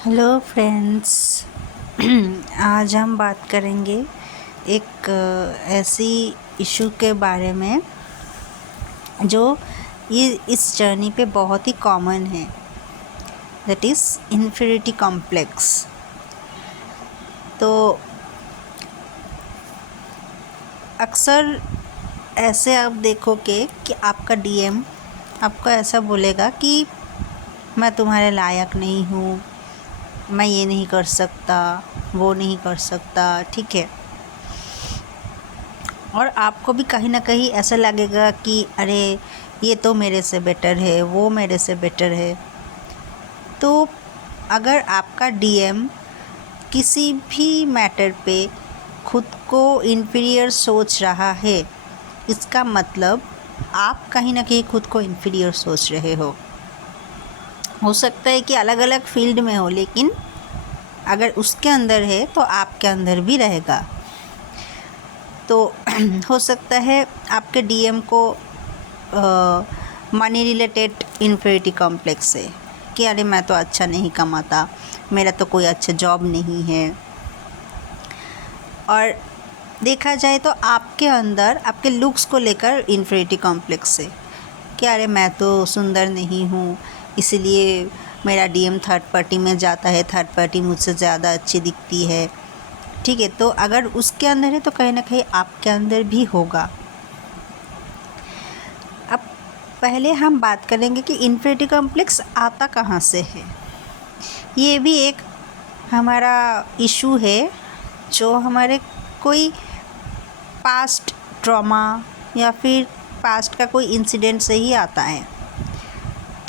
Hello friends. आज हम बात करेंगे एक ऐसी इशू के बारे में जो ये इस जर्नी पे बहुत ही कॉमन है, दैट इज़ इन्फीरियरिटी कॉम्प्लेक्स। तो अक्सर ऐसे आप देखोगे कि आपका डीएम आपको ऐसा बोलेगा कि मैं तुम्हारे लायक नहीं हूँ, मैं ये नहीं कर सकता, वो नहीं कर सकता, ठीक है। और आपको भी कहीं ना कहीं ऐसा लगेगा कि अरे ये तो मेरे से बेटर है, वो मेरे से बेटर है। तो अगर आपका डीएम किसी भी मैटर पे खुद को इन्फीरियर सोच रहा है, इसका मतलब आप कहीं ना कहीं खुद को इन्फीरियर सोच रहे हो सकता है कि अलग अलग फील्ड में हो, लेकिन अगर उसके अंदर है तो आपके अंदर भी रहेगा। तो हो सकता है आपके डीएम को मनी रिलेटेड इन्फीरियरिटी कॉम्प्लेक्स है कि अरे मैं तो अच्छा नहीं कमाता, मेरा तो कोई अच्छा जॉब नहीं है। और देखा जाए तो आपके अंदर आपके लुक्स को लेकर इन्फीरियरिटी कॉम्प्लेक्स है कि अरे मैं तो सुंदर नहीं हूँ, इसलिए मेरा डीएम थर्ड पार्टी में जाता है, थर्ड पार्टी मुझसे ज़्यादा अच्छी दिखती है, ठीक है। तो अगर उसके अंदर है तो कहीं ना कहीं आपके अंदर भी होगा। अब पहले हम बात करेंगे कि इन्फीरियरिटी कॉम्प्लेक्स आता कहाँ से है। ये भी एक हमारा इशू है जो हमारे कोई पास्ट ट्रॉमा या फिर पास्ट का कोई इंसिडेंट से ही आता है,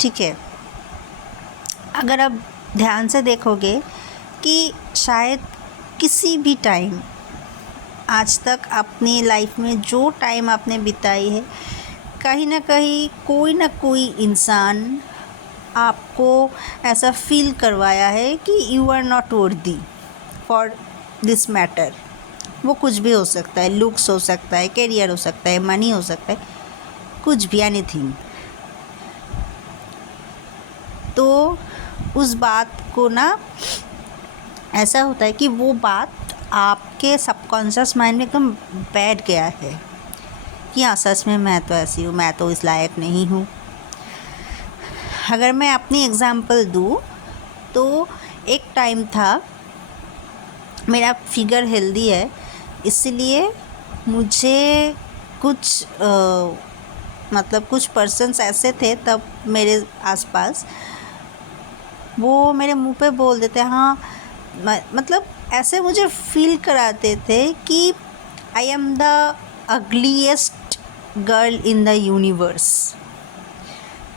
ठीक है। अगर आप ध्यान से देखोगे कि शायद किसी भी टाइम आज तक अपनी लाइफ में जो टाइम आपने बिताई है, कहीं ना कोई इंसान आपको ऐसा फील करवाया है कि you are not worthy for this matter. वो कुछ भी हो सकता है, लुक्स हो सकता है, करियर हो सकता है, मनी हो सकता है, कुछ भी, एनीथिंग। तो उस बात को ना ऐसा होता है कि वो बात आपके सबकॉन्शियस माइंड में एकदम बैठ गया है कि हाँ सच में मैं तो ऐसी हूँ, मैं तो इस लायक नहीं हूँ। अगर मैं अपनी एग्ज़ाम्पल दूँ तो एक टाइम था, मेरा फिगर हेल्दी है, इसलिए मुझे कुछ मतलब कुछ पर्सन्स ऐसे थे तब मेरे आसपास, वो मेरे मुंह पे बोल देते हाँ, मतलब ऐसे मुझे फील कराते थे कि I am the ugliest girl in the universe,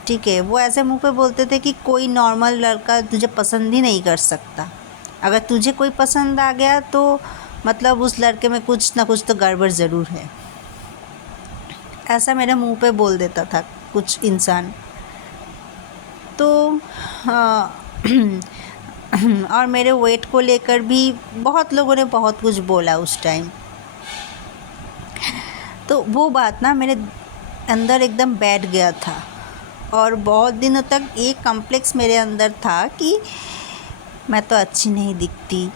ठीक है। वो ऐसे मुंह पे बोलते थे कि कोई नॉर्मल लड़का तुझे पसंद ही नहीं कर सकता, अगर तुझे कोई पसंद आ गया तो मतलब उस लड़के में कुछ ना कुछ तो गड़बड़ ज़रूर है। ऐसा मेरे मुंह पे बोल देता था कुछ इंसान। तो और मेरे वेट को लेकर भी बहुत लोगों ने बहुत कुछ बोला उस टाइम। तो वो बात ना मेरे अंदर एकदम बैठ गया था और बहुत दिनों तक एक कॉम्प्लेक्स मेरे अंदर था कि मैं तो अच्छी नहीं दिखती,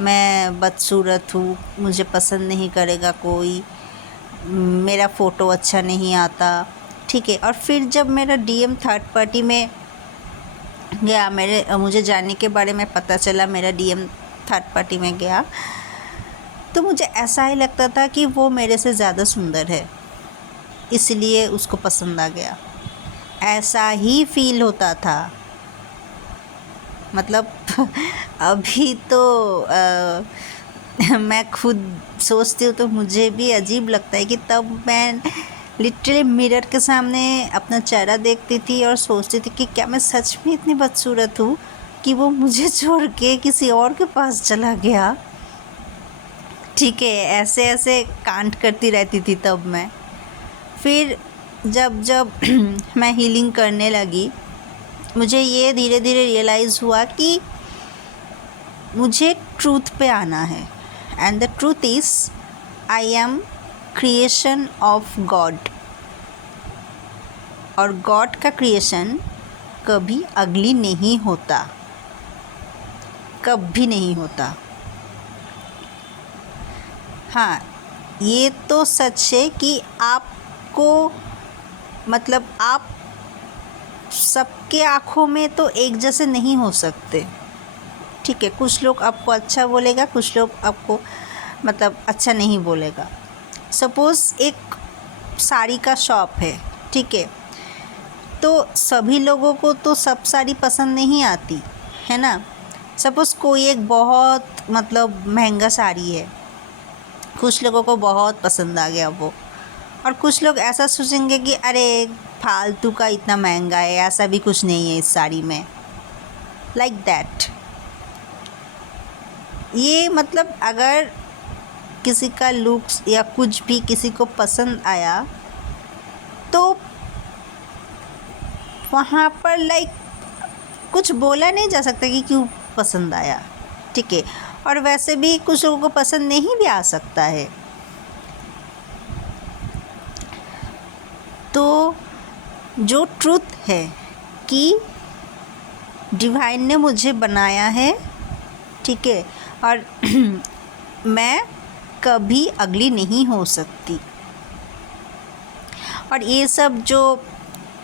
मैं बदसूरत हूँ, मुझे पसंद नहीं करेगा कोई, मेरा फ़ोटो अच्छा नहीं आता, ठीक है। और फिर जब मेरा डीएम थर्ड पार्टी में गया, मुझे जानने के बारे में पता चला, मेरा डीएम थर्ड पार्टी में गया, तो मुझे ऐसा ही लगता था कि वो मेरे से ज़्यादा सुंदर है, इसलिए उसको पसंद आ गया। ऐसा ही फील होता था। मतलब अभी तो मैं खुद सोचती हूँ तो मुझे भी अजीब लगता है कि तब मैं लिटरली मिरर के सामने अपना चेहरा देखती थी और सोचती थी कि क्या मैं सच में इतनी बदसूरत हूँ कि वो मुझे छोड़ के किसी और के पास चला गया, ठीक है। ऐसे ऐसे कांड करती रहती थी तब मैं। फिर जब मैं हीलिंग करने लगी, मुझे ये धीरे धीरे रियलाइज़ हुआ कि मुझे ट्रूथ पे आना है, and the truth is I am creation of God, और गॉड का क्रिएशन कभी अगली नहीं होता। कभी नहीं होता। हाँ, ये तो सच है कि आपको मतलब आप सबके आँखों में तो एक जैसे नहीं हो सकते, ठीक है। कुछ लोग आपको अच्छा बोलेगा, कुछ लोग आपको मतलब अच्छा नहीं बोलेगा। सपोज़ एक साड़ी का शॉप है, ठीक है, तो सभी लोगों को तो सब साड़ी पसंद नहीं आती है ना। सपोज़ कोई एक बहुत मतलब महंगा साड़ी है, कुछ लोगों को बहुत पसंद आ गया वो, और कुछ लोग ऐसा सोचेंगे कि अरे फालतू का इतना महंगा है, ऐसा भी कुछ नहीं है इस साड़ी में, लाइक दैट। ये मतलब अगर किसी का लुक्स या कुछ भी किसी को पसंद आया तो वहाँ पर लाइक कुछ बोला नहीं जा सकता कि क्यों पसंद आया, ठीक है। और वैसे भी कुछ लोगों को पसंद नहीं भी आ सकता है। तो जो ट्रुथ है कि डिवाइन ने मुझे बनाया है, ठीक है, और मैं कभी अगली नहीं हो सकती। और ये सब जो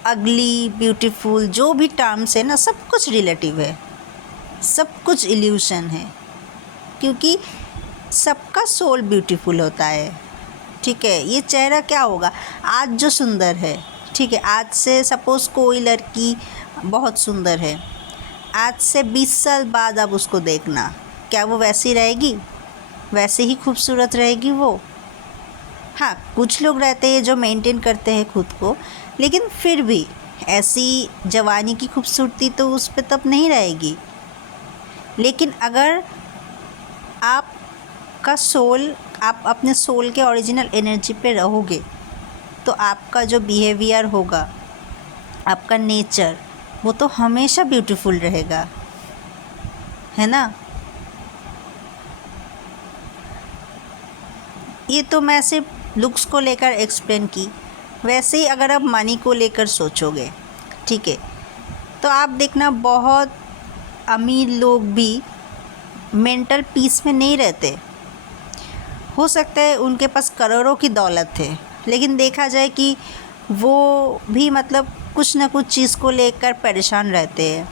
अगली, ब्यूटीफुल जो भी टर्म्स है ना, सब कुछ रिलेटिव है, सब कुछ इल्यूशन है, क्योंकि सबका सोल ब्यूटीफुल होता है, ठीक है। ये चेहरा क्या होगा आज जो सुंदर है, ठीक है, आज से सपोज़ कोई लड़की बहुत सुंदर है, आज से 20 साल बाद आप उसको देखना, क्या वो वैसी रहेगी, वैसे ही खूबसूरत रहेगी वो। हाँ, कुछ लोग रहते हैं जो मेंटेन करते हैं खुद को, लेकिन फिर भी ऐसी जवानी की खूबसूरती तो उस पे तब नहीं रहेगी। लेकिन अगर आपका सोल, आप अपने सोल के ओरिजिनल एनर्जी पे रहोगे, तो आपका जो बिहेवियर होगा, आपका नेचर, वो तो हमेशा ब्यूटीफुल रहेगा, है ना। ये तो मैं सिर्फ लुक्स को लेकर एक्सप्लेन की। वैसे ही अगर आप मनी को लेकर सोचोगे, ठीक है, तो आप देखना बहुत अमीर लोग भी मेंटल पीस में नहीं रहते। हो सकता है उनके पास करोड़ों की दौलत है, लेकिन देखा जाए कि वो भी मतलब कुछ ना कुछ चीज़ को लेकर परेशान रहते हैं,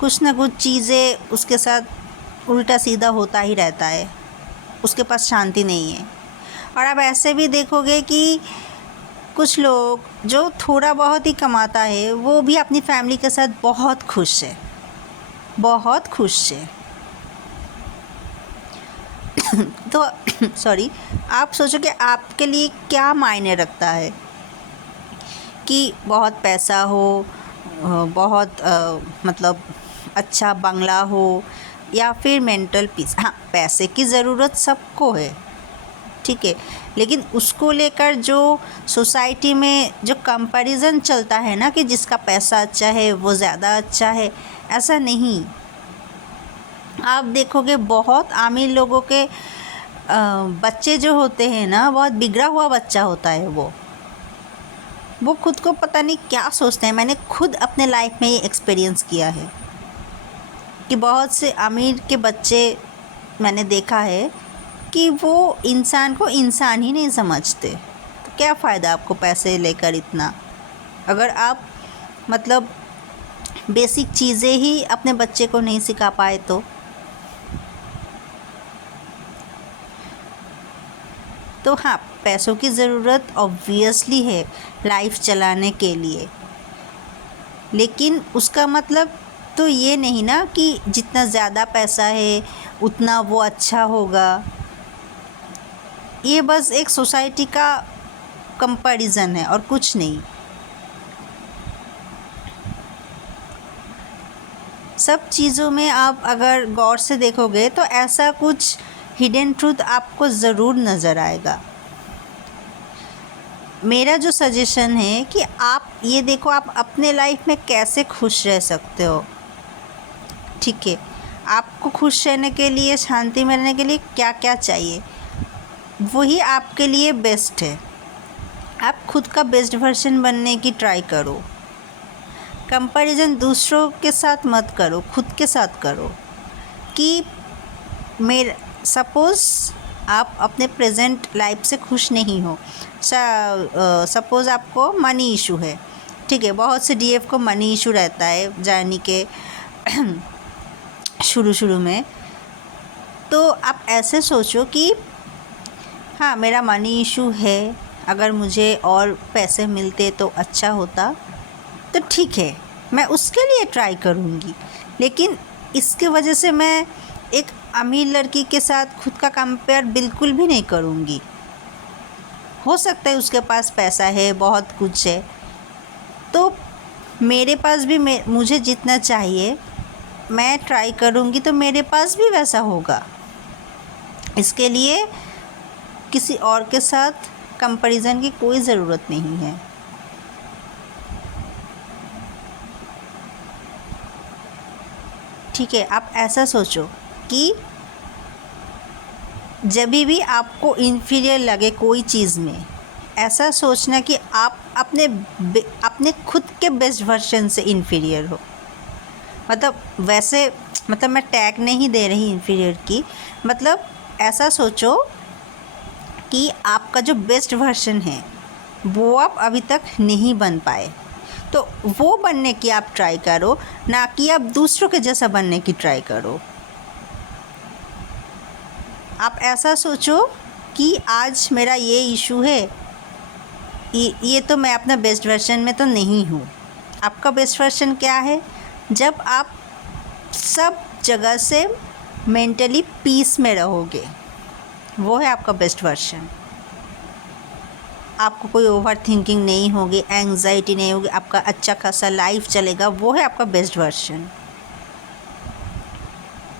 कुछ ना कुछ चीज़ें उसके साथ उल्टा सीधा होता ही रहता है, उसके पास शांति नहीं है। और आप ऐसे भी देखोगे कि कुछ लोग जो थोड़ा बहुत ही कमाता है, वो भी अपनी फैमिली के साथ बहुत खुश है, बहुत खुश है। तो सॉरी, आप सोचो कि आपके लिए क्या मायने रखता है कि बहुत पैसा हो, बहुत मतलब अच्छा बंगला हो, या फिर मेंटल पीस। हाँ, पैसे की ज़रूरत सबको है, ठीक है, लेकिन उसको लेकर जो सोसाइटी में जो कंपैरिजन चलता है ना कि जिसका पैसा अच्छा है वो ज़्यादा अच्छा है, ऐसा नहीं। आप देखोगे बहुत अमीर लोगों के बच्चे जो होते हैं ना, बहुत बिगड़ा हुआ बच्चा होता है वो खुद को पता नहीं क्या सोचते हैं। मैंने खुद अपने लाइफ में ये एक्सपीरियंस किया है कि बहुत से अमीर के बच्चे मैंने देखा है कि वो इंसान को इंसान ही नहीं समझते। तो क्या फ़ायदा आपको पैसे लेकर इतना, अगर आप मतलब बेसिक चीज़ें ही अपने बच्चे को नहीं सिखा पाए तो हाँ, पैसों की ज़रूरत ऑब्वियसली है लाइफ चलाने के लिए, लेकिन उसका मतलब तो ये नहीं ना कि जितना ज़्यादा पैसा है उतना वो अच्छा होगा। ये बस एक सोसाइटी का कंपैरिजन है और कुछ नहीं। सब चीज़ों में आप अगर गौर से देखोगे तो ऐसा कुछ हिडन ट्रूथ आपको ज़रूर नज़र आएगा। मेरा जो सजेशन है कि आप ये देखो आप अपने लाइफ में कैसे खुश रह सकते हो, ठीक है। आपको खुश रहने के लिए, शांति में रहने के लिए क्या क्या चाहिए, वही आपके लिए बेस्ट है। आप खुद का बेस्ट वर्जन बनने की ट्राई करो, कंपैरिजन दूसरों के साथ मत करो, खुद के साथ करो। कि मेरे सपोज़ आप अपने प्रेजेंट लाइफ से खुश नहीं हो, सपोज़ आपको मनी इशू है, ठीक है। बहुत से डीएफ को मनी इशू रहता है जर्नी के शुरू में। तो आप ऐसे सोचो कि हाँ, मेरा मनी इशू है, अगर मुझे और पैसे मिलते तो अच्छा होता, तो ठीक है, मैं उसके लिए ट्राई करूँगी। लेकिन इसके वजह से मैं एक अमीर लड़की के साथ खुद का कंपेयर बिल्कुल भी नहीं करूँगी। हो सकता है उसके पास पैसा है, बहुत कुछ है, तो मेरे पास भी मुझे जितना चाहिए मैं ट्राई करूँगी तो मेरे पास भी वैसा होगा। इसके लिए किसी और के साथ कंपैरिजन की कोई ज़रूरत नहीं है। ठीक है, आप ऐसा सोचो कि जब भी आपको इन्फीरियर लगे कोई चीज़ में, ऐसा सोचना कि आप अपने खुद के बेस्ट वर्जन से इन्फीरियर हो। मतलब मैं टैग नहीं दे रही इन्फीरियर की, मतलब ऐसा सोचो कि आपका जो बेस्ट वर्जन है वो आप अभी तक नहीं बन पाए, तो वो बनने की आप ट्राई करो, ना कि आप दूसरों के जैसा बनने की ट्राई करो। आप ऐसा सोचो कि आज मेरा ये इशू है, ये तो मैं अपना बेस्ट वर्जन में तो नहीं हूँ। आपका बेस्ट वर्जन क्या है? जब आप सब जगह से मेंटली पीस में रहोगे, वो है आपका बेस्ट वर्जन। आपको कोई ओवर थिंकिंग नहीं होगी, एंग्जाइटी नहीं होगी, आपका अच्छा खासा लाइफ चलेगा, वो है आपका बेस्ट वर्जन।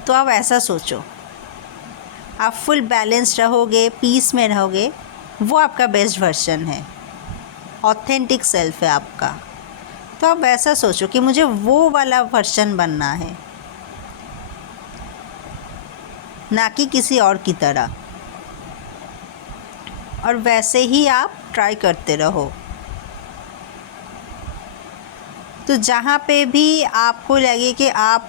तो आप ऐसा सोचो, आप फुल बैलेंस रहोगे, पीस में रहोगे, वो आपका बेस्ट वर्जन है, ऑथेंटिक सेल्फ है आपका। तो आप ऐसा सोचो कि मुझे वो वाला वर्जन बनना है, ना कि किसी और की तरह। और वैसे ही आप ट्राई करते रहो। तो जहाँ पे भी आपको लगे कि आप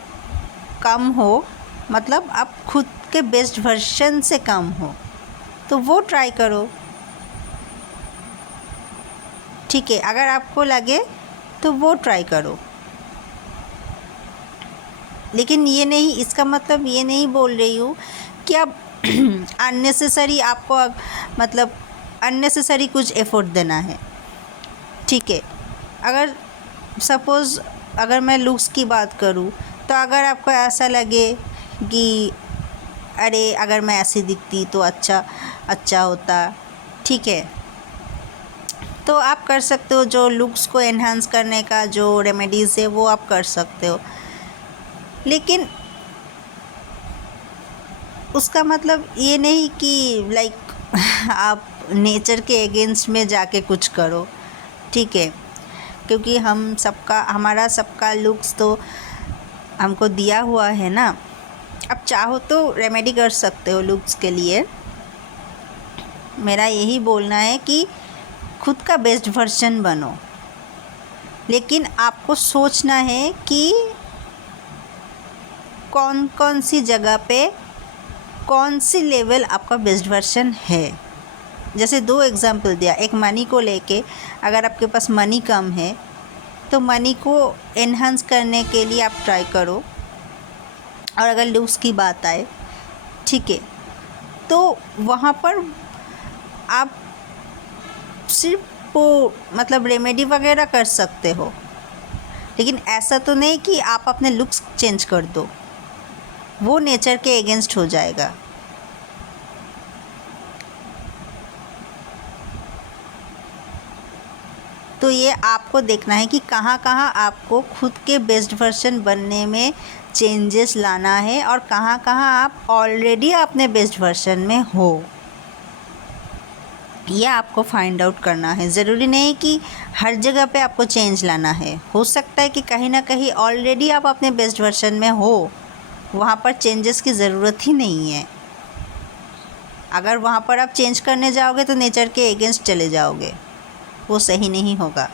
कम हो, मतलब आप खुद के बेस्ट वर्जन से कम हो, तो वो ट्राई करो। ठीक है, अगर आपको लगे तो वो ट्राई करो। लेकिन ये नहीं, इसका मतलब ये नहीं बोल रही हूँ कि आप अननेसेसरी आपको मतलब अननेसेसरी कुछ एफर्ट देना है। ठीक है, अगर सपोज़ अगर मैं लुक्स की बात करूँ, तो अगर आपको ऐसा लगे कि अरे अगर मैं ऐसी दिखती तो अच्छा होता, ठीक है, तो आप कर सकते हो। जो लुक्स को एनहांस करने का जो रेमेडीज़ है वो आप कर सकते हो। लेकिन उसका मतलब ये नहीं कि लाइक आप नेचर के अगेंस्ट में जाके कुछ करो, ठीक है, क्योंकि हमारा सबका लुक्स तो हमको दिया हुआ है ना। अब चाहो तो रेमेडी कर सकते हो लुक्स के लिए। मेरा यही बोलना है कि खुद का बेस्ट वर्जन बनो, लेकिन आपको सोचना है कि कौन कौन सी जगह पे कौन सी लेवल आपका बेस्ट वर्जन है। जैसे 2 एग्जांपल दिया, एक मनी को लेके, अगर आपके पास मनी कम है तो मनी को एनहांस करने के लिए आप ट्राई करो। और अगर लुक्स की बात आए, ठीक है, तो वहाँ पर आप सिर्फ वो मतलब रेमेडी वगैरह कर सकते हो, लेकिन ऐसा तो नहीं कि आप अपने लुक्स चेंज कर दो, वो नेचर के अगेंस्ट हो जाएगा। तो ये आपको देखना है कि कहाँ कहाँ आपको खुद के बेस्ट वर्जन बनने में चेंजेस लाना है और कहाँ कहाँ आप ऑलरेडी अपने बेस्ट वर्जन में हो। ये आपको फाइंड आउट करना है। ज़रूरी नहीं कि हर जगह पे आपको चेंज लाना है। हो सकता है कि कहीं ना कहीं ऑलरेडी आप अपने बेस्ट वर्जन में हो, वहाँ पर चेंजेस की ज़रूरत ही नहीं है। अगर वहाँ पर आप चेंज करने जाओगे तो नेचर के अगेंस्ट चले जाओगे, वो सही नहीं होगा।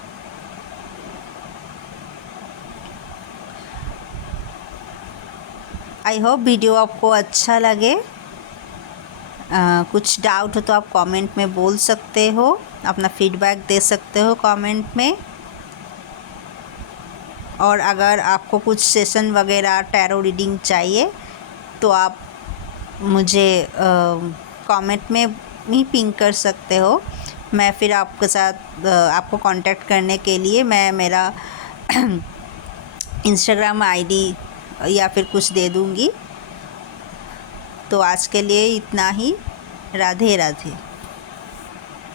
आई होप वीडियो आपको अच्छा लगे। कुछ डाउट हो तो आप कमेंट में बोल सकते हो, अपना फीडबैक दे सकते हो कमेंट में। और अगर आपको कुछ सेशन वगैरह टैरो रीडिंग चाहिए तो आप मुझे कमेंट में ही पिंग कर सकते हो। मैं फिर आपके साथ आपको कांटेक्ट करने के लिए मैं मेरा इंस्टाग्राम आईडी या फिर कुछ दे दूँगी। तो आज के लिए इतना ही। राधे राधे।